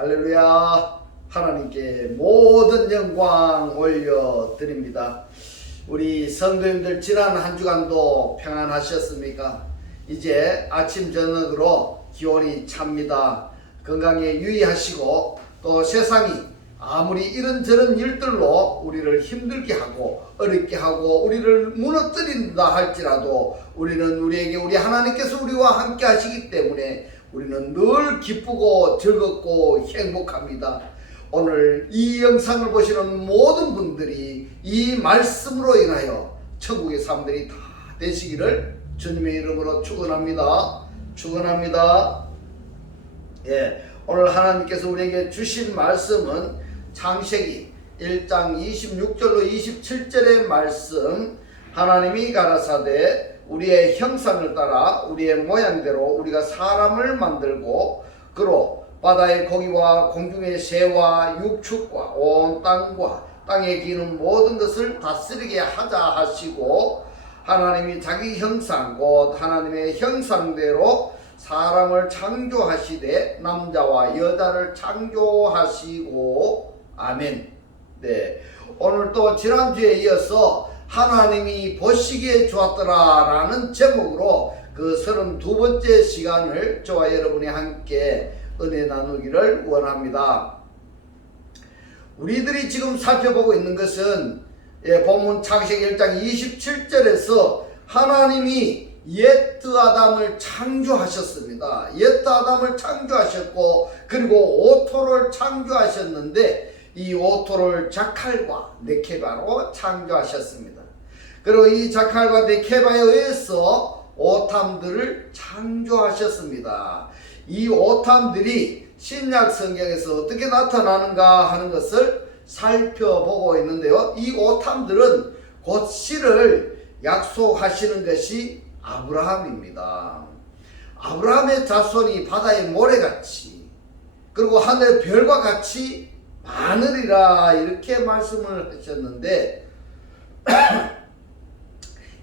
할렐루야. 하나님께 모든 영광 올려드립니다. 우리 성도님들 지난 한 주간도 평안하셨습니까? 이제 아침 저녁으로 기온이 찹니다. 건강에 유의하시고 또 세상이 아무리 이런저런 일들로 우리를 힘들게 하고 어렵게 하고 우리를 무너뜨린다 할지라도 우리는 우리에게 우리 하나님께서 우리와 함께 하시기 때문에 우리는 늘 기쁘고 즐겁고 행복합니다. 오늘 이 영상을 보시는 모든 분들이 이 말씀으로 인하여 천국의 사람들이 다 되시기를 주님의 이름으로 축원합니다. 축원합니다. 오늘 하나님께서 우리에게 주신 말씀은 창세기 1장 26절로 27절의 말씀. 하나님이 가라사대 우리의 형상을 따라 우리의 모양대로 우리가 사람을 만들고 그로 바다의 고기와 공중의 새와 육축과 온 땅과 땅에 기는 모든 것을 다스리게 하자 하시고, 하나님이 자기 형상 곧 하나님의 형상대로 사람을 창조하시되 남자와 여자를 창조하시고. 아멘. 네, 오늘 또 지난주에 이어서 하나님이 보시기에 좋았더라 라는 제목으로 그 32번째 시간을 저와 여러분이 함께 은혜 나누기를 원합니다. 우리들이 지금 살펴보고 있는 것은 본문 창세기 1장 27절에서 하나님이 옛 아담을 창조하셨습니다. 옛 아담을 창조하셨고 그리고 오토를 창조하셨는데 이 오토를 자칼과 네케바로 창조하셨습니다. 그리고 이 자칼과 네케바에 의해서 오탐들을 창조하셨습니다. 이 오탐들이 신약 성경에서 어떻게 나타나는가 하는 것을 살펴보고 있는데요. 이 오탐들은 곧 씨를 약속하시는 것이 아브라함입니다. 아브라함의 자손이 바다의 모래같이 그리고 하늘의 별과 같이 많으리라 이렇게 말씀을 하셨는데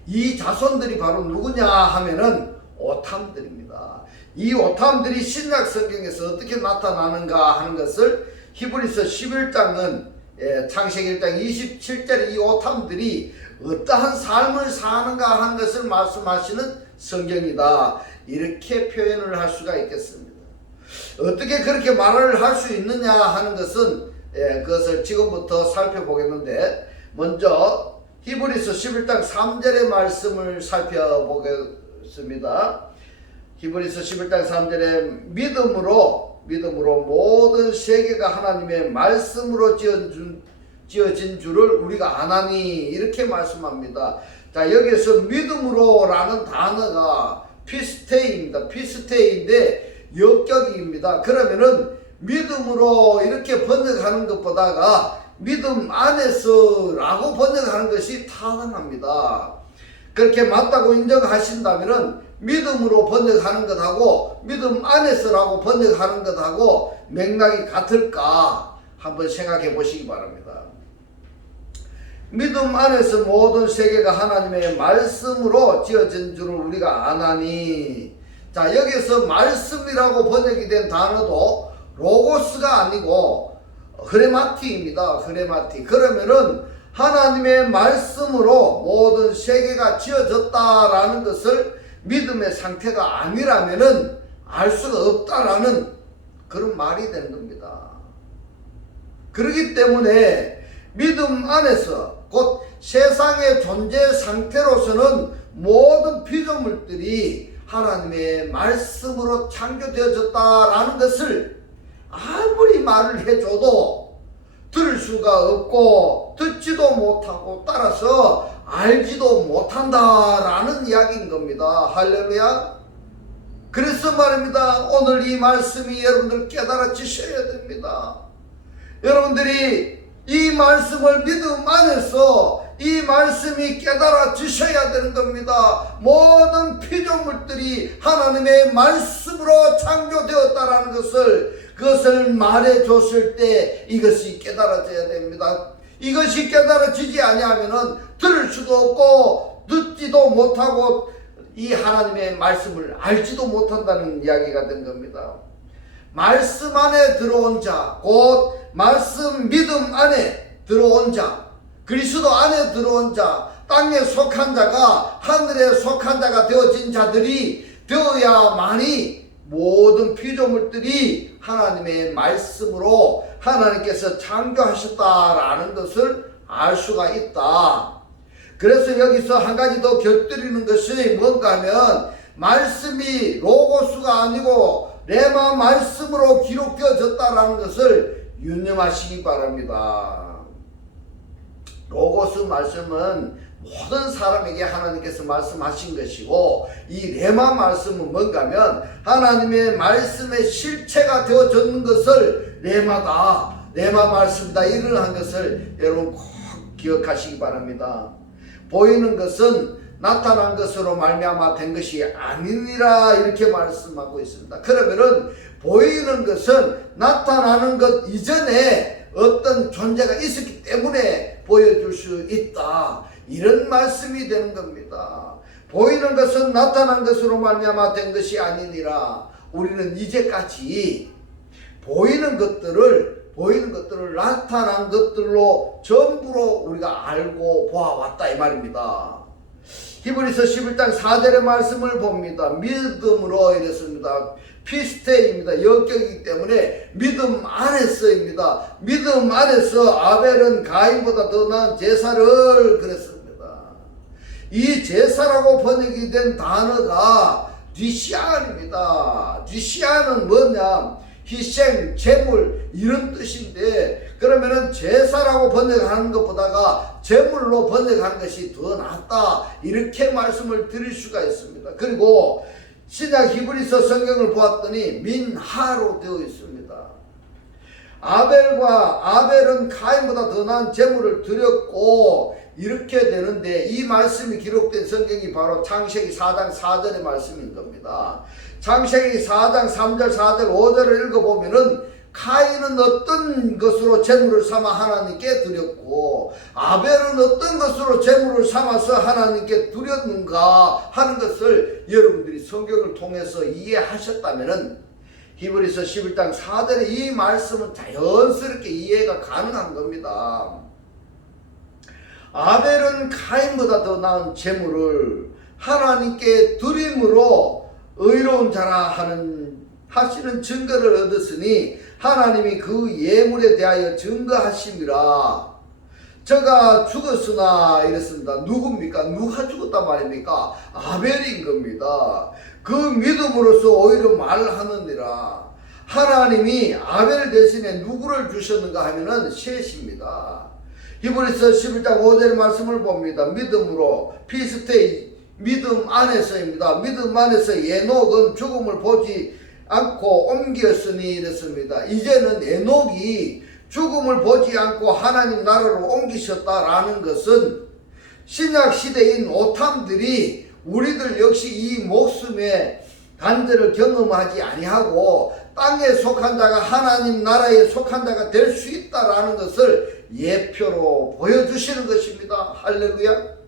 이 자손들이 바로 누구냐 하면은 오탐들입니다. 이 오탐들이 신약 성경에서 어떻게 나타나는가 하는 것을 히브리서 11장은 창세기 1장 27절에 이 오탐들이 어떠한 삶을 사는가 하는 것을 말씀하시는 성경이다 이렇게 표현을 할 수가 있겠습니다. 어떻게 그렇게 말을 할 수 있느냐 하는 것은 그것을 지금부터 살펴보겠는데, 먼저 히브리서 11장 3절의 말씀을 살펴보겠습니다. 히브리서 11장 3절에 믿음으로 모든 세계가 하나님의 말씀으로 지어진 줄을 우리가 아나니 이렇게 말씀합니다. 자, 여기서 믿음으로 라는 단어가 피스테이입니다. 피스테이인데 역격입니다. 그러면은 믿음으로 이렇게 번역하는 것보다가 믿음 안에서 라고 번역하는 것이 타당합니다. 그렇게 맞다고 인정하신다면은 믿음으로 번역하는 것하고 믿음 안에서 라고 번역하는 것하고 맥락이 같을까 한번 생각해 보시기 바랍니다. 믿음 안에서 모든 세계가 하나님의 말씀으로 지어진 줄을 우리가 아나니. 자, 여기서 말씀이라고 번역이 된 단어도 로고스가 아니고 흐레마티입니다. 흐레마티. 그러면은 하나님의 말씀으로 모든 세계가 지어졌다라는 것을 믿음의 상태가 아니라면은 알 수가 없다라는 그런 말이 되는 겁니다. 그렇기 때문에 믿음 안에서 곧 세상의 존재 상태로서는 모든 피조물들이 하나님의 말씀으로 창조되어졌다라는 것을 아무리 말을 해줘도 들을 수가 없고 듣지도 못하고 따라서 알지도 못한다라는 이야기인 겁니다. 할렐루야. 그래서 말입니다. 오늘 이 말씀이 여러분들 깨달아지셔야 됩니다. 여러분들이 이 말씀을 믿음 안에서 이 말씀이 깨달아지셔야 되는 겁니다. 모든 피조물들이 하나님의 말씀으로 창조되었다라는 그것을 말해줬을 때 이것이 깨달아져야 됩니다. 이것이 깨달아지지 아니하면은 들을 수도 없고 듣지도 못하고 이 하나님의 말씀을 알지도 못한다는 이야기가 된 겁니다. 말씀 안에 들어온 자, 곧 말씀 믿음 안에 들어온 자, 그리스도 안에 들어온 자, 땅에 속한 자가 하늘에 속한 자가 되어진 자들이 되어야만이 모든 피조물들이 하나님의 말씀으로 하나님께서 창조하셨다라는 것을 알 수가 있다. 그래서 여기서 한 가지 더 곁들이는 것이 뭔가 하면 말씀이 로고스가 아니고 레마 말씀으로 기록되어졌다라는 것을 유념하시기 바랍니다. 로고스 말씀은 모든 사람에게 하나님께서 말씀하신 것이고, 이 레마 말씀은 뭔가 하면 하나님의 말씀의 실체가 되어졌는 것을 레마다, 레마 말씀이다, 이러한 것을 여러분 꼭 기억하시기 바랍니다. 보이는 것은 나타난 것으로 말미암아 된 것이 아니니라, 이렇게 말씀하고 있습니다. 그러면은 보이는 것은 나타나는 것 이전에 어떤 존재가 있었기 때문에 보여줄 수 있다, 이런 말씀이 되는 겁니다. 보이는 것은 나타난 것으로 말미암아 된 것이 아니니라. 우리는 이제까지 보이는 것들을 나타난 것들로 전부로 우리가 알고 보아왔다, 이 말입니다. 히브리서 11장 4절의 말씀을 봅니다. 믿음으로 이랬습니다. 피스테입니다. 영격이기 때문에 믿음 안에서입니다. 믿음 안에서 아벨은 가인보다 더 나은 제사를 그랬습니다. 이 제사라고 번역이 된 단어가 뒤시안입니다. 뒤시안은 뭐냐? 희생, 제물, 이런 뜻인데, 그러면은 제사라고 번역하는 것보다가 제물로 번역하는 것이 더 낫다, 이렇게 말씀을 드릴 수가 있습니다. 그리고 신약 히브리서 성경을 보았더니 민하로 되어 있습니다. 아벨은 가인보다 더 나은 제물을 드렸고, 이렇게 되는데, 이 말씀이 기록된 성경이 바로 창세기 4장 4절의 말씀인 겁니다. 창세기 4장 3절 4절 5절을 읽어보면은 가인은 어떤 것으로 제물을 삼아 하나님께 드렸고, 아벨은 어떤 것으로 제물을 삼아서 하나님께 드렸는가 하는 것을 여러분들이 성경을 통해서 이해하셨다면은 히브리서 11장 4절의 이 말씀은 자연스럽게 이해가 가능한 겁니다. 아벨은 가인보다 더 나은 제물을 하나님께 드림으로 의로운 자라 하시는 증거를 얻었으니 하나님이 그 예물에 대하여 증거하심이라. 저가 죽었으나 이랬습니다. 누굽니까? 누가 죽었단 말입니까? 아벨인 겁니다. 그 믿음으로서 오히려 말하느니라. 하나님이 아벨 대신에 누구를 주셨는가 하면은 셋입니다. 히브리서 11장 5절의 말씀을 봅니다. 믿음으로, 피스테이, 믿음 안에서입니다. 믿음 안에서 에녹은 죽음을 보지 않고 옮겼으니 이랬습니다. 이제는 에녹이 죽음을 보지 않고 하나님 나라로 옮기셨다라는 것은 신약 시대인 오탐들이 우리들 역시 이 목숨의 단절을 경험하지 아니하고 땅에 속한 자가 하나님 나라에 속한 자가 될 수 있다라는 것을 예표로 보여주시는 것입니다. 할렐루야.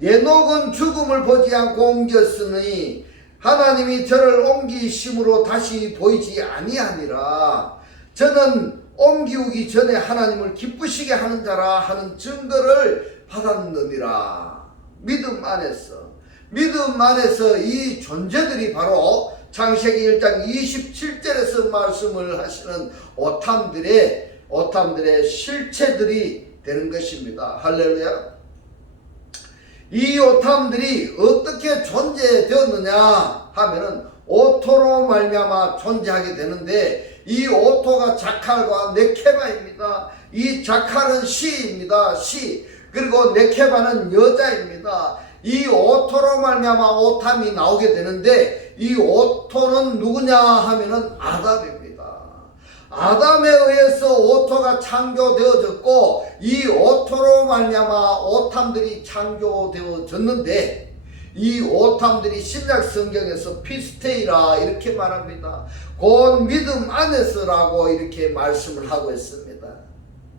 에녹은 죽음을 보지 않고 옮겼으니 하나님이 저를 옮기심으로 다시 보이지 아니하니라. 저는 옮기우기 전에 하나님을 기쁘시게 하는 자라 하는 증거를 받았느니라. 믿음 안에서 이 존재들이 바로 창세기 1장 27절에서 말씀을 하시는 오탐들의 실체들이 되는 것입니다. 할렐루야. 이 오탐들이 어떻게 존재되었느냐 하면은 오토로 말미암아 존재하게 되는데, 이 오토가 자칼과 네케바입니다. 이 자칼은 시입니다. 시. 그리고 네케바는 여자입니다. 이 오토로 말미암아 오탐이 나오게 되는데, 이 오토는 누구냐 하면은 아담입니다. 아담에 의해서 오토가 창조되어졌고, 이 오토로 말미암아 오탐들이 창조되어졌는데, 이 오탐들이 신약 성경에서 피스테이라 이렇게 말합니다. 곧 믿음 안에서라고 이렇게 말씀을 하고 있습니다.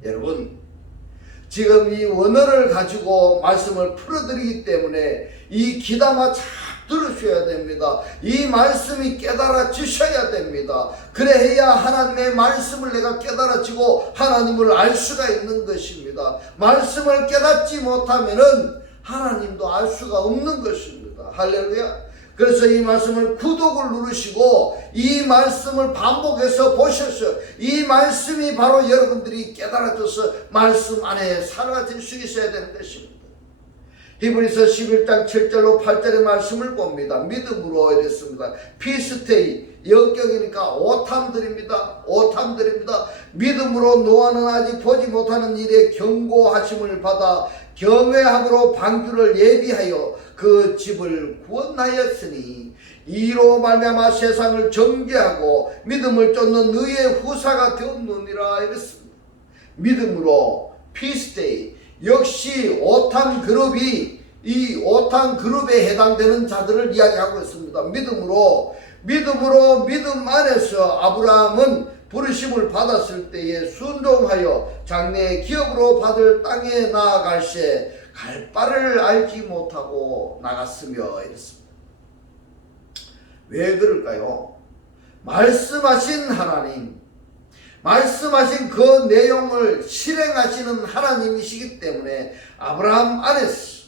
여러분, 지금 이 원어를 가지고 말씀을 풀어드리기 때문에 이 귀담아 들으셔야 됩니다. 이 말씀이 깨달아지셔야 됩니다. 그래야 하나님의 말씀을 내가 깨달아지고 하나님을 알 수가 있는 것입니다. 말씀을 깨닫지 못하면은 하나님도 알 수가 없는 것입니다. 할렐루야. 그래서 이 말씀을 구독을 누르시고 이 말씀을 반복해서 보셔서 이 말씀이 바로 여러분들이 깨달아져서 말씀 안에 살아질 수 있어야 되는 것입니다. 히브리서 11장 7절로 8절의 말씀을 봅니다. 믿음으로 이랬습니다. 피스테이, 역경이니까 오탐드립니다. 오탐드립니다. 믿음으로 노아는 아직 보지 못하는 일에 경고하심을 받아 경외함으로 방주를 예비하여 그 집을 구원하였으니 이로 말미암아 세상을 정죄하고 믿음을 쫓는 의의 후사가 되었느니라 이랬습니다. 믿음으로 피스테이, 역시 오탄 그룹이 이 오탄 그룹에 해당되는 자들을 이야기하고 있습니다. 믿음으로 믿음 안에서 아브라함은 부르심을 받았을 때에 순종하여 장래의 기업으로 받을 땅에 나아갈새 갈 바를 알지 못하고 나갔으며 이랬습니다. 왜 그럴까요? 말씀하신 하나님, 말씀하신 그 내용을 실행하시는 하나님이시기 때문에 아브라함 안에서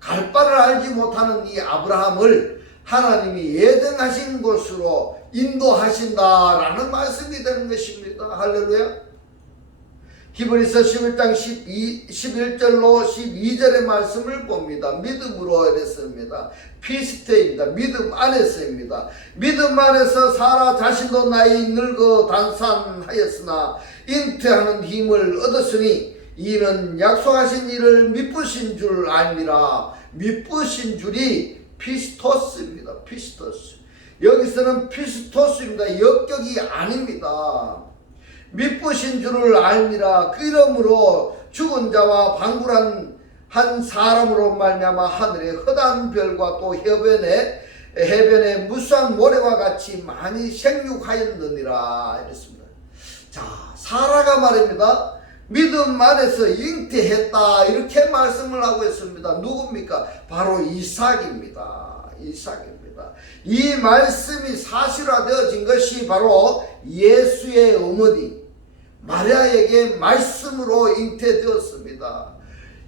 갈 바를 알지 못하는 이 아브라함을 하나님이 예정하신 곳으로 인도하신다라는 말씀이 되는 것입니다. 할렐루야. 히브리서 11장 11절로 12절의 말씀을 봅니다. 믿음으로 이랬습니다. 피스테입니다. 믿음 안에서입니다. 믿음 안에서 사라 자신도 나이 늙어 단산하였으나 잉태하는 힘을 얻었으니 이는 약속하신 일을 미쁘신 줄 알미라. 미쁘신 줄이 피스토스입니다. 피스토스. 여기서는 피스토스입니다. 역격이 아닙니다. 미쁘신 줄을 알미라. 그 이름으로 죽은 자와 방불한 한 사람으로 말미암아 하늘의 허다한 별과 또 해변의 무수한 모래와 같이 많이 생육하였느니라 이랬습니다. 자, 사라가 말입니다. 믿음 안에서 잉태했다 이렇게 말씀을 하고 있습니다. 누굽니까? 바로 이삭입니다. 이삭입니다. 이 말씀이 사실화되어진 것이 바로 예수의 어머니 마리아에게 말씀으로 잉태되었습니다.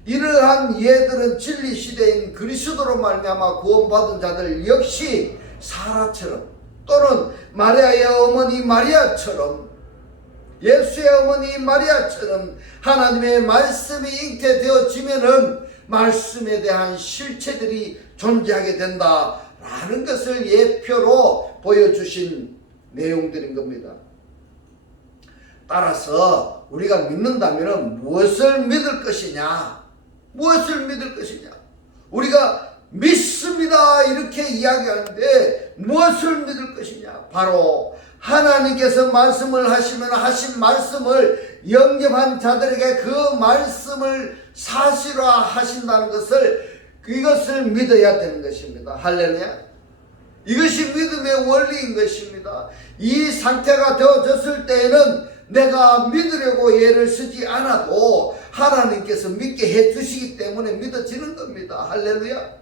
이러한 예들은 진리 시대인 그리스도로 말미암아 구원받은 자들 역시 사라처럼 또는 마리아의 어머니 마리아처럼 예수의 어머니 마리아처럼 하나님의 말씀이 잉태되어지면은 말씀에 대한 실체들이 존재하게 된다라는 것을 예표로 보여주신 내용들인 겁니다. 따라서 우리가 믿는다면 무엇을 믿을 것이냐? 무엇을 믿을 것이냐? 우리가 믿습니다 이렇게 이야기하는데 무엇을 믿을 것이냐? 바로 하나님께서 말씀을 하시면 하신 말씀을 영접한 자들에게 그 말씀을 사실화 하신다는 것을 이것을 믿어야 되는 것입니다. 할렐루야. 이것이 믿음의 원리인 것입니다. 이 상태가 되어졌을 때에는 내가 믿으려고 애를 쓰지 않아도 하나님께서 믿게 해주시기 때문에 믿어지는 겁니다. 할렐루야.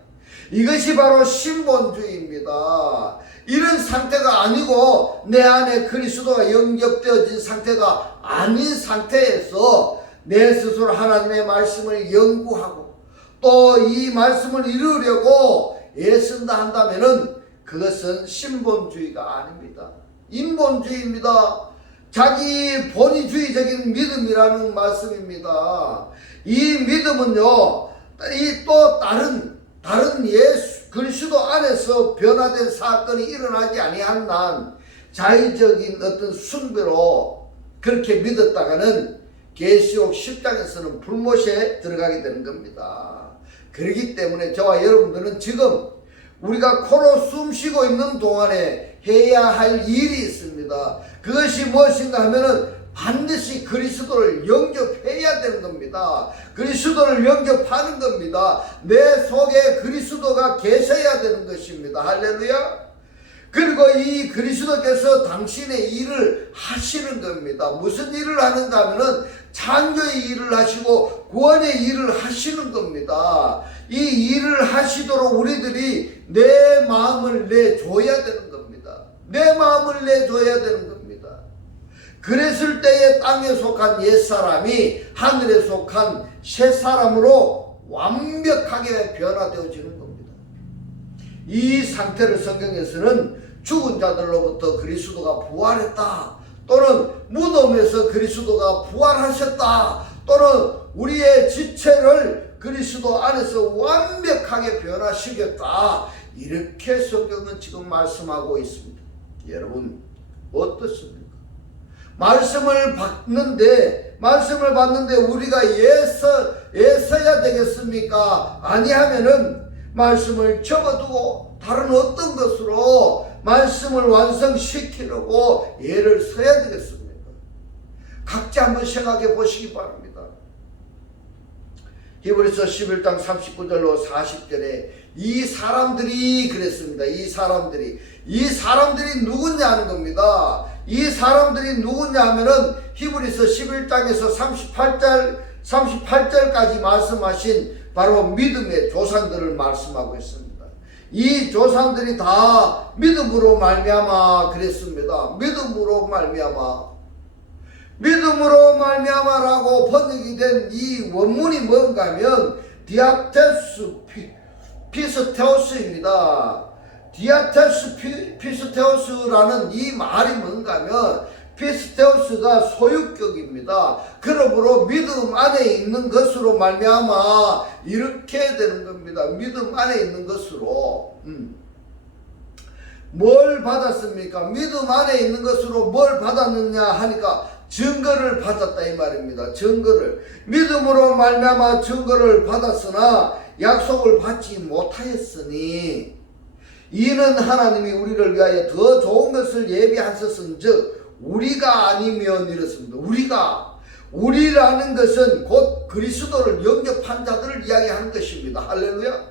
이것이 바로 신본주의입니다. 이런 상태가 아니고 내 안에 그리스도가 영접되어진 상태가 아닌 상태에서 내 스스로 하나님의 말씀을 연구하고 또 이 말씀을 이루려고 애쓴다 한다면은 그것은 신본주의가 아닙니다. 인본주의입니다. 자기 본의주의적인 믿음이라는 말씀입니다. 이 믿음은요, 이 또 다른 예수 그리스도 안에서 변화된 사건이 일어나지 아니한 한 자의적인 어떤 숭배로 그렇게 믿었다가는 계시록 10장에서는 불못에 들어가게 되는 겁니다. 그렇기 때문에 저와 여러분들은 지금 우리가 코로 숨 쉬고 있는 동안에 해야 할 일이 있습니다. 그것이 무엇인가 하면은 반드시 그리스도를 영접해야 되는 겁니다. 그리스도를 영접하는 겁니다. 내 속에 그리스도가 계셔야 되는 것입니다. 할렐루야. 그리고 이 그리스도께서 당신의 일을 하시는 겁니다. 무슨 일을 하는가 하면은 창조의 일을 하시고 구원의 일을 하시는 겁니다. 이 일을 하시도록 우리들이 내 마음을 내줘야 되는 겁니다. 내 마음을 내줘야 되는 겁니다. 그랬을 때에 땅에 속한 옛사람이 하늘에 속한 새사람으로 완벽하게 변화되어지는 겁니다. 이 상태를 성경에서는 죽은 자들로부터 그리스도가 부활했다, 또는 무덤에서 그리스도가 부활하셨다, 또는 우리의 지체를 그리스도 안에서 완벽하게 변화시켰다, 이렇게 성경은 지금 말씀하고 있습니다. 여러분 어떻습니까? 말씀을 받는데 우리가 애써야 되겠습니까? 아니하면은 말씀을 접어두고 다른 어떤 것으로 말씀을 완성시키려고 애를 써야 되겠습니까? 각자 한번 생각해 보시기 바랍니다. 히브리서 11장 39절로 40절에 이 사람들이 그랬습니다. 이 사람들이 누구냐 하는 겁니다. 이 사람들이 누구냐 하면은 히브리서 11장에서 38절까지 말씀하신 바로 믿음의 조상들을 말씀하고 있습니다. 이 조상들이 다 믿음으로 말미암아 그랬습니다. 믿음으로 말미암아라고 번역이 된 이 원문이 뭔가 하면 디아테스 피스테오스입니다. 디아테스 피스테오스라는 이 말이 뭔가 하면 피스테오스가 소유격입니다. 그러므로 믿음 안에 있는 것으로 말미암아 이렇게 되는 겁니다. 믿음 안에 있는 것으로. 뭘 받았습니까? 믿음 안에 있는 것으로 뭘 받았느냐 하니까 증거를 받았다 이 말입니다. 증거를. 믿음으로 말미암아 증거를 받았으나 약속을 받지 못하였으니 이는 하나님이 우리를 위하여 더 좋은 것을 예비하셨은즉 우리가 아니면 이렇습니다. 우리라는 것은 곧 그리스도를 영접한 자들을 이야기하는 것입니다. 할렐루야.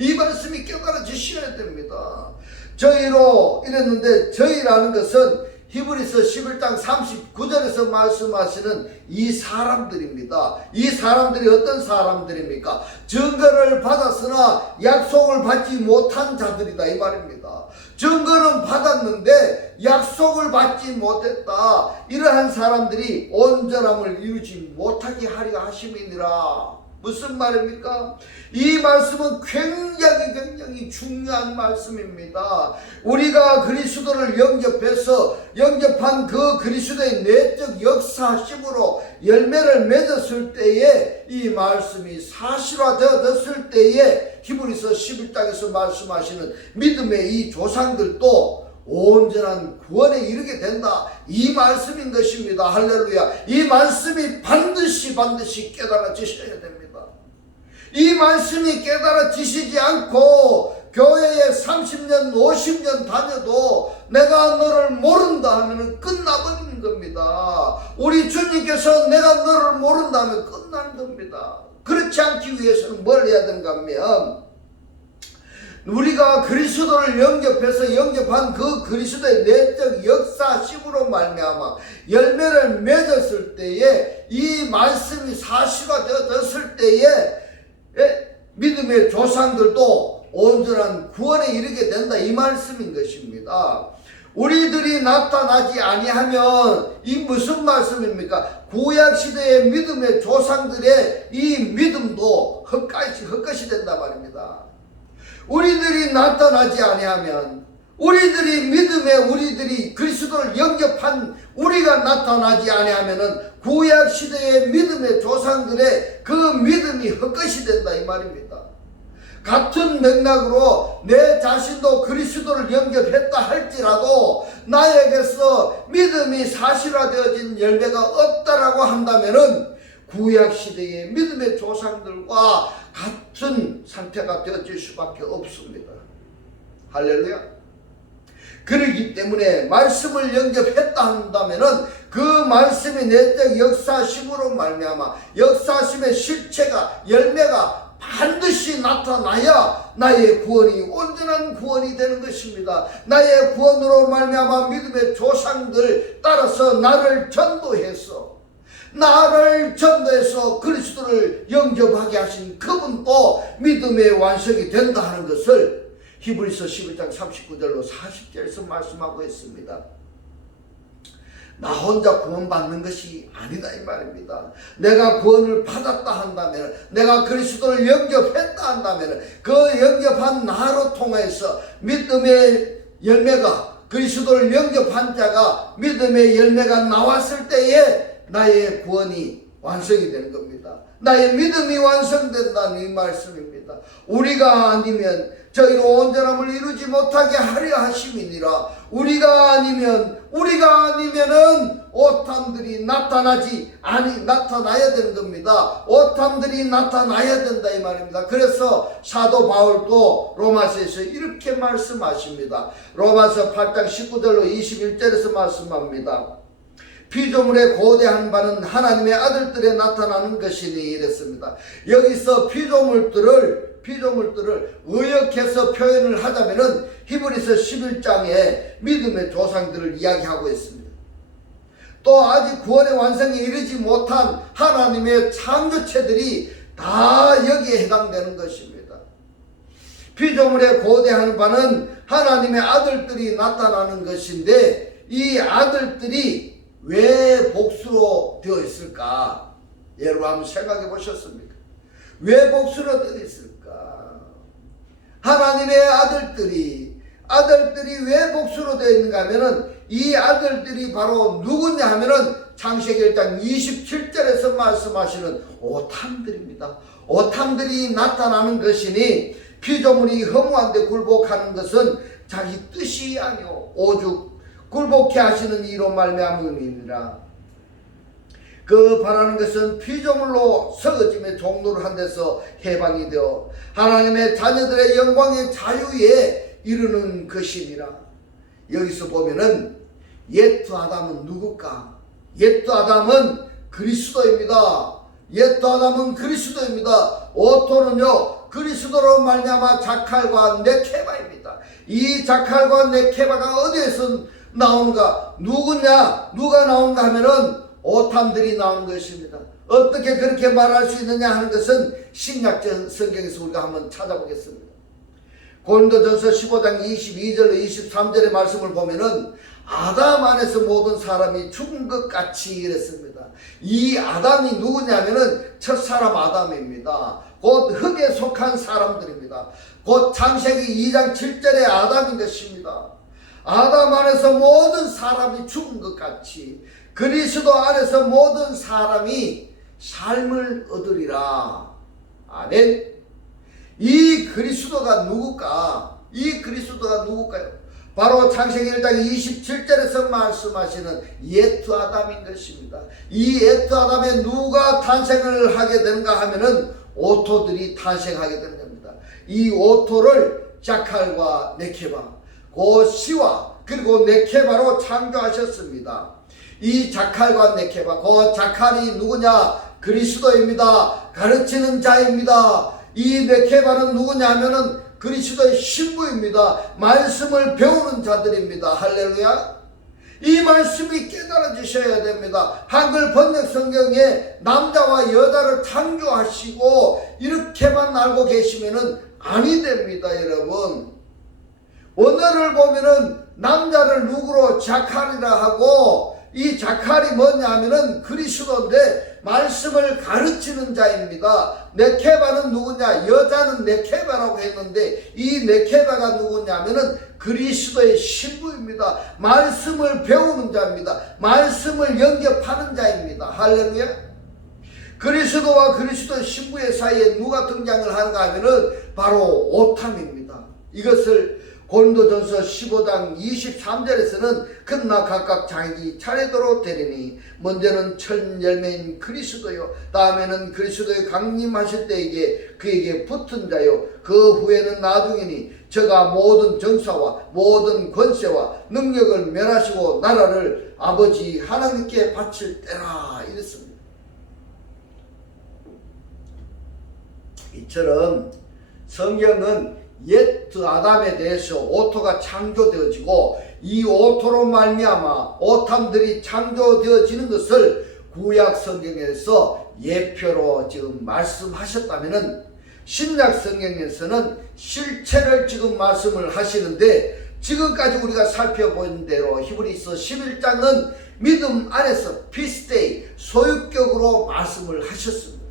이 말씀이 깨달아지셔야 됩니다. 저희로 이랬는데 저희라는 것은 히브리서 11장 39절에서 말씀하시는 이 사람들입니다. 이 사람들이 어떤 사람들입니까? 증거를 받았으나 약속을 받지 못한 자들이다 이 말입니다. 증거는 받았는데 약속을 받지 못했다. 이러한 사람들이 온전함을 이루지 못하게 하려 하심이니라. 무슨 말입니까? 이 말씀은 굉장히 중요한 말씀입니다. 우리가 그리스도를 영접한 그 그리스도의 내적 역사심으로 열매를 맺었을 때에 이 말씀이 사실화되었을 때에 히브리서 11장에서 말씀하시는 믿음의 이 조상들도 온전한 구원에 이르게 된다. 이 말씀인 것입니다. 할렐루야. 이 말씀이 반드시 깨달아지셔야 됩니다. 이 말씀이 깨달아지시지 않고 교회에 30년 50년 다녀도 내가 너를 모른다 하면 끝나버리는 겁니다. 우리 주님께서 내가 너를 모른다 하면 끝나는 겁니다. 그렇지 않기 위해서는 뭘 해야 되는가 하면 우리가 그리스도를 영접한 그 그리스도의 내적 역사심으로 말미암아 열매를 맺었을 때에 이 말씀이 사실화되었을 때에 믿음의 조상들도 온전한 구원에 이르게 된다 이 말씀인 것입니다. 우리들이 나타나지 아니하면 이 무슨 말씀입니까? 구약시대의 믿음의 조상들의 이 믿음도 헛것이 된다 말입니다. 우리들이 나타나지 아니하면 우리들이 그리스도를 영접한 우리가 나타나지 아니하면은 구약 시대의 믿음의 조상들의 그 믿음이 헛것이 된다 이 말입니다. 같은 맥락으로 내 자신도 그리스도를 영접했다 할지라도 나에게서 믿음이 사실화되어진 열매가 없다라고 한다면은 구약 시대의 믿음의 조상들과 같은 상태가 되어질 수밖에 없습니다. 할렐루야. 그렇기 때문에 말씀을 영접했다 한다면은 그 말씀이 내적 역사심으로 말미암아 역사심의 실체가 열매가 반드시 나타나야 나의 구원이 온전한 구원이 되는 것입니다. 나의 구원으로 말미암아 믿음의 조상들 따라서 나를 전도해서 그리스도를 영접하게 하신 그분도 믿음의 완성이 된다 하는 것을 히브리서 11장 39절로 40절에서 말씀하고 있습니다. 나 혼자 구원받는 것이 아니다 이 말입니다. 내가 구원을 받았다 한다면, 내가 그리스도를 영접했다 한다면, 그 영접한 나로 통해서 믿음의 열매가, 그리스도를 영접한 자가 믿음의 열매가 나왔을 때에 나의 구원이 완성이 되는 겁니다. 나의 믿음이 완성된다는 이 말씀입니다. 우리가 아니면 저희로 온전함을 이루지 못하게 하려 하심이니라. 우리가 아니면은 오탐들이 나타나야 되는 겁니다. 오탐들이 나타나야 된다 이 말입니다. 그래서 사도 바울도 로마서에서 이렇게 말씀하십니다. 로마서 8장 19절로 21절에서 말씀합니다. 피조물의 고대한 바는 하나님의 아들들에 나타나는 것이니 이랬습니다. 여기서 피조물들을 의역해서 표현을 하자면은 히브리서 11장에 믿음의 조상들을 이야기하고 있습니다. 또 아직 구원의 완성에 이르지 못한 하나님의 창조체들이 다 여기에 해당되는 것입니다. 피조물의 고대한 바는 하나님의 아들들이 나타나는 것인데, 이 아들들이 왜 복수로 되어 있을까? 여러분 한번 생각해 보셨습니까? 왜 복수로 되어 있을까? 하나님의 아들들이 왜 복수로 되어 있는가 하면은, 이 아들들이 바로 누구냐 하면은 창세기 1장 27절에서 말씀하시는 오탐들입니다. 오탐들이 나타나는 것이니, 피조물이 허무한데 굴복하는 것은 자기 뜻이 아니오 오죽 굴복해 하시는 이로 말미암음이니라. 그 바라는 것은 피조물로 서거짐의 종로를 한 데서 해방이 되어 하나님의 자녀들의 영광의 자유에 이르는 것이니라. 여기서 보면은 옛 아담은 누굴까? 옛 아담은 그리스도입니다. 옛 아담은 그리스도입니다. 오토는요 그리스도로 말미암아 자칼과 네케바입니다. 이 자칼과 네케바가 어디에서 나오는가? 누가 나오는가 하면은 오탐들이 나오는 것입니다. 어떻게 그렇게 말할 수 있느냐 하는 것은 신약 성경에서 우리가 한번 찾아보겠습니다. 고린도전서 15장 22절로 23절의 말씀을 보면은 아담 안에서 모든 사람이 죽은 것 같이 이랬습니다. 이 아담이 누구냐면은 첫사람 아담입니다. 곧 흙에 속한 사람들입니다. 곧 창세기 2장 7절의 아담인 것입니다. 아담 안에서 모든 사람이 죽은 것 같이 그리스도 안에서 모든 사람이 삶을 얻으리라. 아멘. 이 그리스도가 누굴까? 이 그리스도가 누굴까요? 바로 창세기 1장 27절에서 말씀하시는 옛 아담인 것입니다. 이 옛 아담에 누가 탄생을 하게 되는가 하면은 오토들이 탄생하게 되는 겁니다. 이 오토를 자칼과 네케바, 그 시와 그리고 네케바로 창조하셨습니다. 이 자칼과 네케바, 그 자칼이 누구냐? 그리스도입니다. 가르치는 자입니다. 이 네케바는 누구냐 하면은 그리스도의 신부입니다. 말씀을 배우는 자들입니다. 할렐루야. 이 말씀이 깨달아지셔야 됩니다. 한글 번역 성경에 남자와 여자를 창조하시고 이렇게만 알고 계시면은 아니 됩니다, 여러분. 원어를 보면은 남자를 누구로 자칼이라 하고, 이 자칼이 뭐냐 하면은 그리스도인데 말씀을 가르치는 자입니다. 네케바는 누구냐? 여자는 네케바라고 했는데 이 네케바가 누구냐 하면은 그리스도의 신부입니다. 말씀을 배우는 자입니다. 말씀을 영접하는 자입니다. 할렐루야. 그리스도와 그리스도의 신부의 사이에 누가 등장을 하는가 하면은 바로 오탐입니다. 이것을 고린도전서 15장 23절에서는 그러나 각각 자기 차례대로 되리니 먼저는 첫 열매인 그리스도요, 다음에는 그리스도의 강림하실 때에게 그에게 붙은 자요, 그 후에는 나중이니 저가 모든 정사와 모든 권세와 능력을 멸하시고 나라를 아버지 하나님께 바칠 때라 이랬습니다. 이처럼 성경은 옛 아담에 대해서 오토가 창조되어지고 이 오토로 말미암아 오탐들이 창조되어지는 것을 구약 성경에서 예표로 지금 말씀하셨다면은 신약 성경에서는 실체를 지금 말씀을 하시는데, 지금까지 우리가 살펴본 대로 히브리서 11장은 믿음 안에서 피스데이 소유격으로 말씀을 하셨습니다.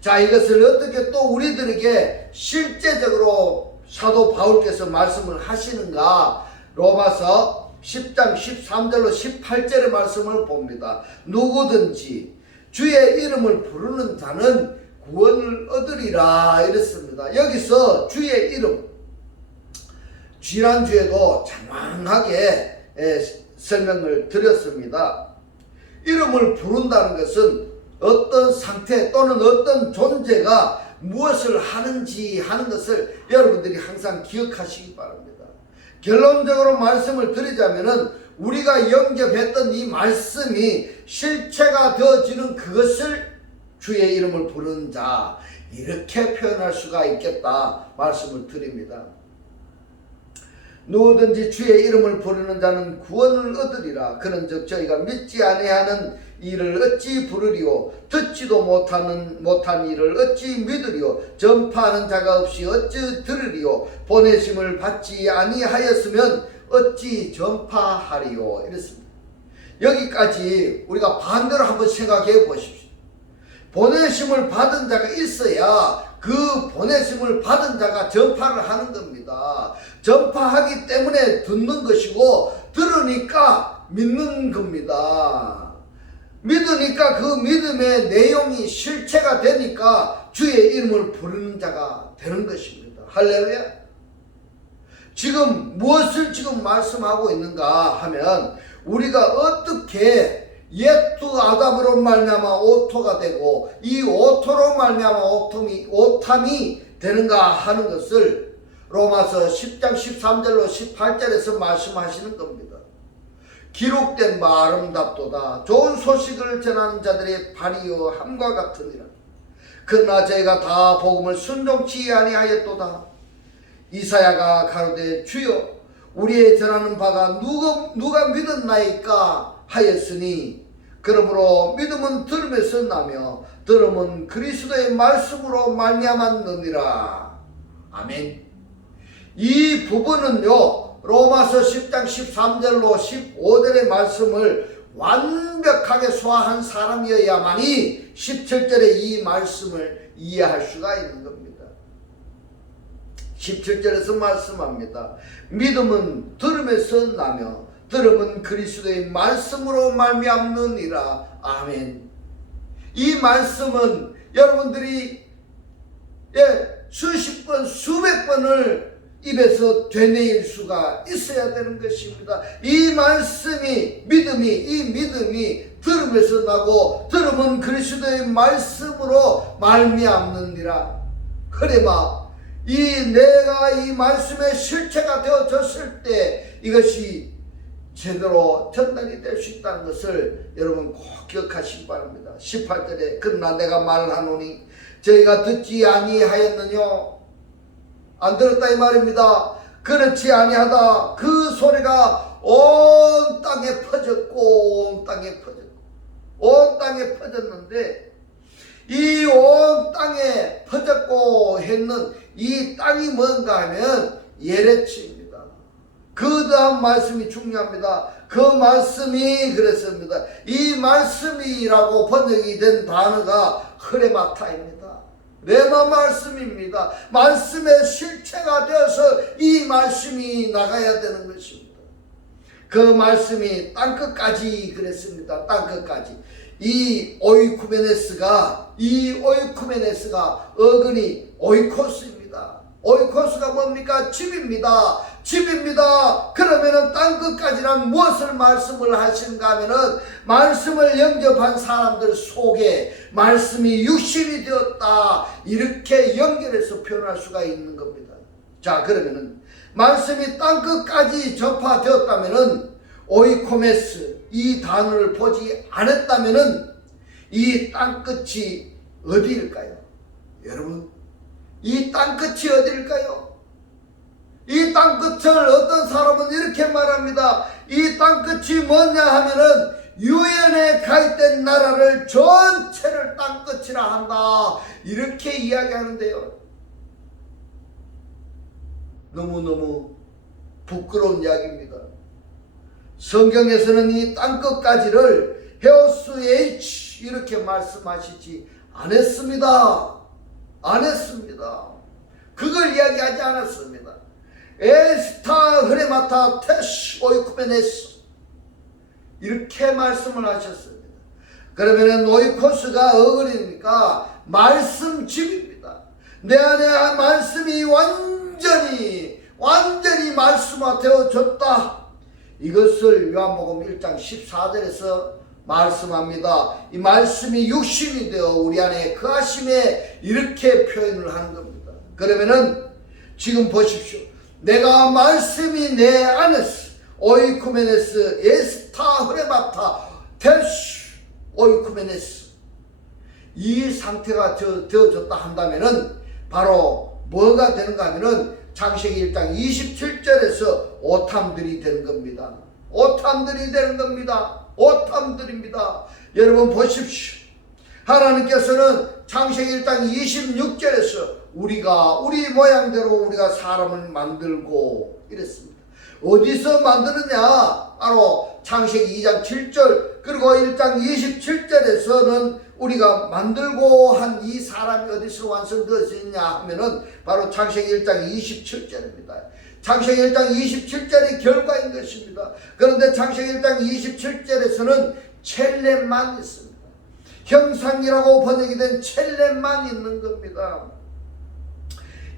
자, 이것을 어떻게 또 우리들에게 실제적으로 사도 바울께서 말씀을 하시는가? 로마서 10장 13절로 18절의 말씀을 봅니다. 누구든지 주의 이름을 부르는 자는 구원을 얻으리라 이랬습니다. 여기서 주의 이름, 지난주에도 장황하게 설명을 드렸습니다. 이름을 부른다는 것은 어떤 상태 또는 어떤 존재가 무엇을 하는지 하는 것을 여러분들이 항상 기억하시기 바랍니다. 결론적으로 말씀을 드리자면은 우리가 영접했던 이 말씀이 실체가 되어지는 그것을 주의 이름을 부르는 자, 이렇게 표현할 수가 있겠다 말씀을 드립니다. 누구든지 주의 이름을 부르는 자는 구원을 얻으리라. 그런즉 저희가 믿지 아니하는 이를 어찌 부르리요, 듣지도 못한 이를 어찌 믿으리요, 전파하는 자가 없이 어찌 들으리요, 보내심을 받지 아니하였으면 어찌 전파하리요 이랬습니다. 여기까지 우리가 반대로 한번 생각해 보십시오. 보내심을 받은 자가 있어야 그 보내심을 받은 자가 전파를 하는 겁니다. 전파하기 때문에 듣는 것이고, 들으니까 믿는 겁니다. 믿으니까 그 믿음의 내용이 실체가 되니까 주의 이름을 부르는 자가 되는 것입니다. 할렐루야. 지금 무엇을 지금 말씀하고 있는가 하면, 우리가 어떻게 옛 아담으로 말미암아 오토가 되고 이 오토로 말미암아 오탐이 되는가 하는 것을 로마서 10장 13절로 18절에서 말씀하시는 겁니다. 기록된 바 아름답도다. 좋은 소식을 전하는 자들의 발이요 함과 같으니라. 그러나 저희가 다 복음을 순종치 아니하였도다. 이사야가 가로되 주여 우리의 전하는 바가 누가 믿었나이까 하였으니, 그러므로 믿음은 들음에서 나며 들음은 그리스도의 말씀으로 말미암았느니라. 아멘. 이 부분은요, 로마서 10장 13절로 15절의 말씀을 완벽하게 소화한 사람이어야만이 17절의 이 말씀을 이해할 수가 있는 겁니다. 17절에서 말씀합니다. 믿음은 들음에서 나며 들음은 그리스도의 말씀으로 말미암느니라. 아멘. 이 말씀은 여러분들이 수십 번 수백 번을 입에서 되뇌일 수가 있어야 되는 것입니다. 이 말씀이 이 믿음이 들음에서 나고 들음은 그리스도의 말씀으로 말미암느니라. 그래마 내가 이 말씀의 실체가 되어졌을 때 이것이 제대로 전달이 될 수 있다는 것을 여러분 꼭 기억하시기 바랍니다. 18절에 그러나 내가 말하노니 저희가 듣지 아니하였느뇨. 안 들었다 이 말입니다. 그렇지 아니하다. 그 소리가 온 땅에 퍼졌고 온 땅에 퍼졌는데, 이 온 땅에 퍼졌고 했는 이 땅이 뭔가 하면 예레치입니다. 그 다음 말씀이 중요합니다. 그 말씀이 그랬습니다. 이 말씀이라고 번역이 된 단어가 흐레마타입니다. 레마 말씀입니다. 말씀의 실체가 되어서 이 말씀이 나가야 되는 것입니다. 그 말씀이 땅끝까지 그랬습니다. 땅끝까지. 이 오이쿠메네스가 어근이 오이코스입니다. 오이코스가 뭡니까? 집입니다. 그러면은 땅끝까지란 무엇을 말씀을 하시는가 하면은, 말씀을 영접한 사람들 속에 말씀이 육신이 되었다, 이렇게 연결해서 표현할 수가 있는 겁니다. 자, 그러면은 말씀이 땅끝까지 전파되었다면은, 오이코메스 이 단어를 보지 않았다면은 이 땅끝이 어디일까요? 여러분, 이 땅끝이 어딜까요? 이 땅끝을 어떤 사람은 이렇게 말합니다. 이 땅끝이 뭐냐 하면은 유엔에 가입된 나라를 전체를 땅끝이라 한다. 이렇게 이야기하는데요. 너무너무 부끄러운 이야기입니다. 성경에서는 이 땅끝까지를 헤오스 H 이렇게 말씀하시지 않았습니다. 안 했습니다. 그걸 이야기하지 않았습니다. 에스타 흐레마타 테시 오이쿠메네스 이렇게 말씀을 하셨습니다. 그러면은 오이코스가 어그리니까 말씀집입니다. 내 안에 말씀이 완전히 말씀화되어졌다. 이것을 요한복음 1장 14절에서 말씀합니다. 이 말씀이 육신이 되어 우리 안에 거하심에 이렇게 표현을 하는 겁니다. 그러면은 지금 보십시오. 내가 말씀이 내 안에서 오이쿠메네스 에스타 흐레마타 테시 오이쿠메네스 이 상태가 되어졌다 한다면은 바로 뭐가 되는가 하면은 창세기 1장 27절에서 오탐들이 되는 겁니다. 오탐들이 되는 겁니다. 오탐들입니다. 여러분 보십시오. 하나님께서는 창세기 1장 26절에서 우리 모양대로 우리가 사람을 만들고 이랬습니다. 어디서 만드느냐? 바로 창세기 2장 7절 그리고 1장 27절에서는 우리가 만들고 한 이 사람이 어디서 완성되었느냐 하면은 바로 창세기 1장 27절입니다. 창세기 1장 27절이 결과인 것입니다. 그런데 창세기 1장 27절에서는 첼렘만 있습니다. 형상이라고 번역이 된 첼렘만 있는 겁니다.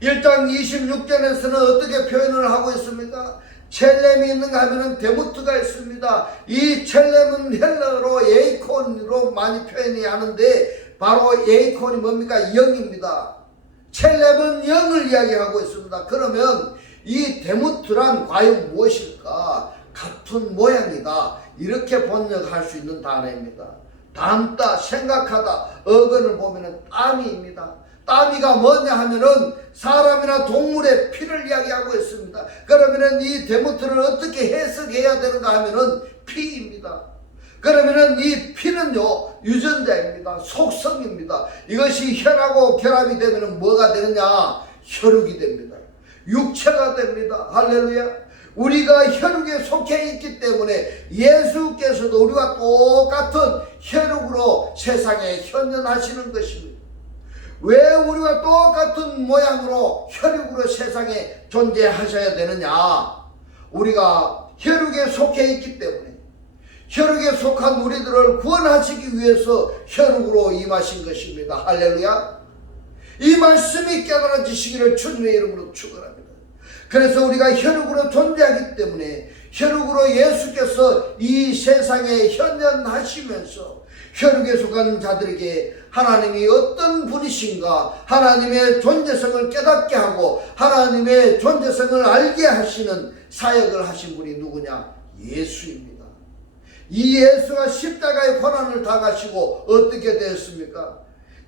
1장 26절에서는 어떻게 표현을 하고 있습니까? 첼렘이 있는가 하면은 데모트가 있습니다. 이 첼렘은 헬라어로 에이콘으로 많이 표현이 하는데 바로 에이콘이 뭡니까? 영입니다. 첼렘은 영을 이야기하고 있습니다. 그러면 이 데모트란 과연 무엇일까? 같은 모양이다. 이렇게 번역할 수 있는 단어입니다. 담다, 생각하다, 어근을 보면은 땀이입니다. 땀이가 뭐냐 하면은 사람이나 동물의 피를 이야기하고 있습니다. 그러면은 이 데모트를 어떻게 해석해야 되는가 하면은 피입니다. 그러면은 이 피는요 유전자입니다. 속성입니다. 이것이 혈하고 결합이 되면은 뭐가 되느냐? 혈육이 됩니다. 육체가 됩니다. 할렐루야. 우리가 혈육에 속해 있기 때문에 예수께서도 우리와 똑같은 혈육으로 세상에 현현하시는 것입니다. 왜 우리와 똑같은 모양으로 혈육으로 세상에 존재하셔야 되느냐? 우리가 혈육에 속해 있기 때문에 혈육에 속한 우리들을 구원하시기 위해서 혈육으로 임하신 것입니다. 할렐루야. 이 말씀이 깨달아지시기를 주님의 이름으로 축원합니다. 그래서 우리가 혈육으로 존재하기 때문에 혈육으로 예수께서 이 세상에 현현하시면서 혈육에 속한 자들에게 하나님이 어떤 분이신가 하나님의 존재성을 깨닫게 하고 하나님의 존재성을 알게 하시는 사역을 하신 분이 누구냐? 예수입니다. 이 예수가 십자가의 고난을 당하시고 어떻게 되었습니까?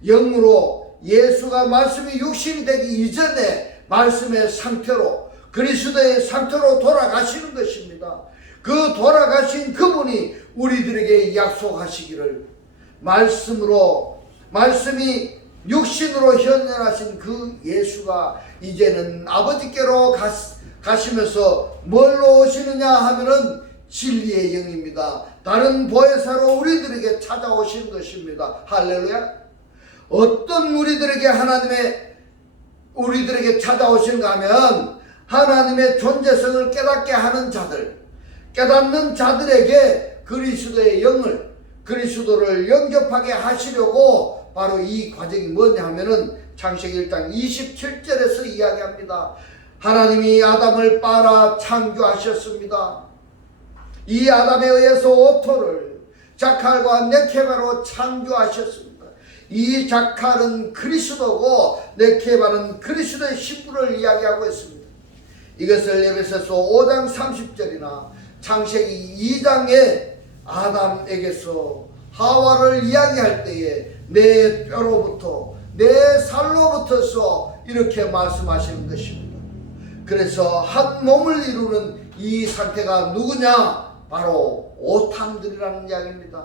영으로 예수가 말씀이 육신이 되기 이전에 말씀의 상태로 그리스도의 상태로 돌아가시는 것입니다. 그 돌아가신 그분이 우리들에게 약속하시기를 말씀이 육신으로 현현하신 그 예수가 이제는 아버지께로 가시면서 뭘로 오시느냐 하면은 진리의 영입니다. 다른 보혜사로 우리들에게 찾아오신 것입니다. 할렐루야. 어떤 우리들에게 찾아오신가 하면 하나님의 존재성을 깨닫게 하는 자들, 깨닫는 자들에게 그리스도를 영접하게 하시려고 바로 이 과정이 뭐냐 하면은 창세기 1장 27절에서 이야기합니다. 하나님이 아담을 빨아 창조하셨습니다. 이 아담에 의해서 오토를 자칼과 네케바로 창조하셨습니다. 이 자칼은 그리스도고 네케바는 그리스도의 신부를 이야기하고 있습니다. 이것을 에베소서 5장 30절이나 창세기 2장에 아담에게서 하와를 이야기할 때에 내 뼈로부터 내 살로부터서 이렇게 말씀하시는 것입니다. 그래서 한 몸을 이루는 이 상태가 누구냐? 바로 오탐들이라는 이야기입니다.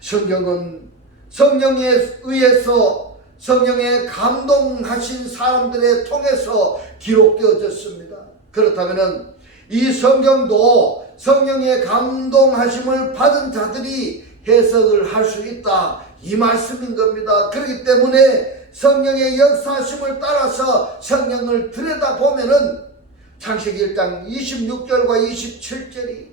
성경은 성령에 의해서 성령의 감동하신 사람들에 통해서 기록되어졌습니다. 그렇다면 이 성경도 성령의 감동하심을 받은 자들이 해석을 할 수 있다, 이 말씀인 겁니다. 그렇기 때문에 성령의 역사하심을 따라서 성령을 들여다보면은 창세기 1장 26절과 27절이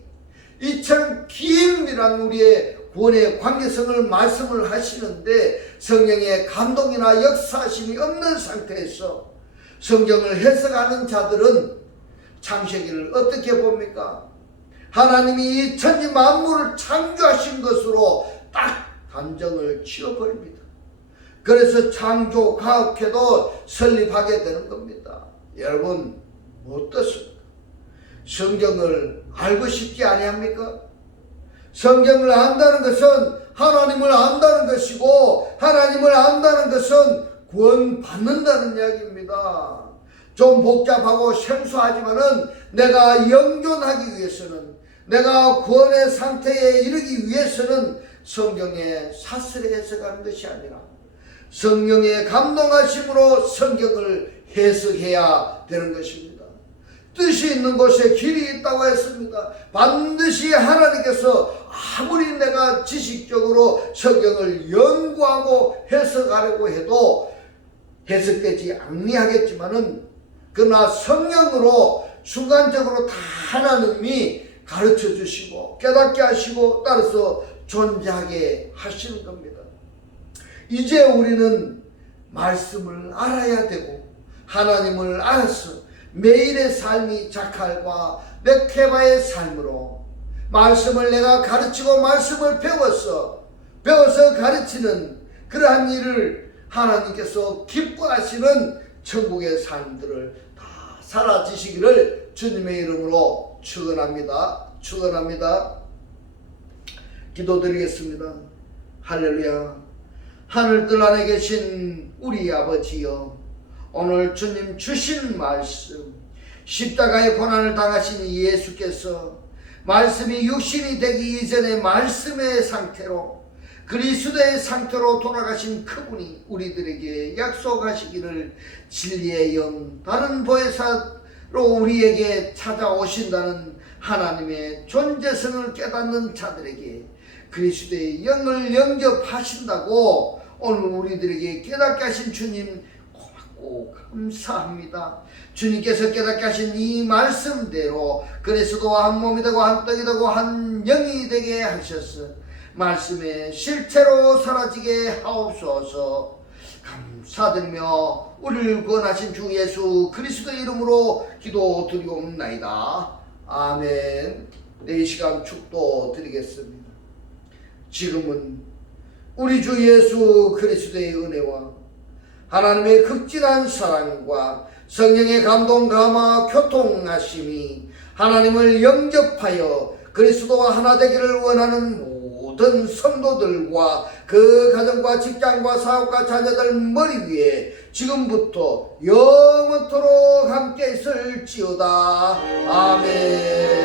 이처럼 긴밀한 우리의 구원의 관계성을 말씀을 하시는데, 성령의 감동이나 역사하심이 없는 상태에서 성경을 해석하는 자들은 창세기를 어떻게 봅니까? 하나님이 이 천지 만물을 창조하신 것으로 딱 단정을 지어버립니다. 그래서 창조 과학회도 설립하게 되는 겁니다. 여러분, 어떻습니까? 성경을 알고 싶지 아니합니까? 성경을 안다는 것은 하나님을 안다는 것이고, 하나님을 안다는 것은 구원 받는다는 이야기입니다. 좀 복잡하고 생소하지만은 내가 영존하기 위해서는, 내가 구원의 상태에 이르기 위해서는 성경의 사슬에 해석하는 것이 아니라 성령의 감동하심으로 성경을 해석해야 되는 것입니다. 뜻이 있는 곳에 길이 있다고 했습니다. 반드시 하나님께서 아무리 내가 지식적으로 성경을 연구하고 해석하려고 해도 해석되지 않니하겠지만은, 그러나 성령으로 순간적으로 다 하나님이 가르쳐 주시고 깨닫게 하시고 따라서 존재하게 하시는 겁니다. 이제 우리는 말씀을 알아야 되고, 하나님을 알아서 매일의 삶이 자칼과 맥케바의 삶으로 말씀을 내가 가르치고 말씀을 배워서 가르치는 그러한 일을 하나님께서 기뻐하시는 천국의 삶들을 다 살아지시기를 주님의 이름으로 축원합니다. 기도드리겠습니다. 할렐루야. 하늘들 안에 계신 우리 아버지여, 오늘 주님 주신 말씀, 십자가의 고난을 당하신 예수께서 말씀이 육신이 되기 이전의 말씀의 상태로, 그리스도의 상태로 돌아가신 그분이 우리들에게 약속하시기를 진리의 영 다른 보혜사로 우리에게 찾아오신다는 하나님의 존재성을 깨닫는 자들에게 그리스도의 영을 영접하신다고 오늘 우리들에게 깨닫게 하신 주님 고맙고 감사합니다. 주님께서 깨닫게 하신 이 말씀대로 그리스도 한 몸이 되고 한 떡이 되고 한 영이 되게 하셔서 말씀의 실체로 사라지게 하옵소서. 감사드리며 우리를 구원하신 주 예수 그리스도의 이름으로 기도드리옵나이다. 아멘. 이 시간 축도 드리겠습니다. 지금은 우리 주 예수 그리스도의 은혜와 하나님의 극진한 사랑과 성령의 감동 감화 교통하심이 하나님을 영접하여 그리스도와 하나 되기를 원하는 모든 성도들과 그 가정과 직장과 사업과 자녀들 머리 위에 지금부터 영원토록 함께 있을지어다. 아멘.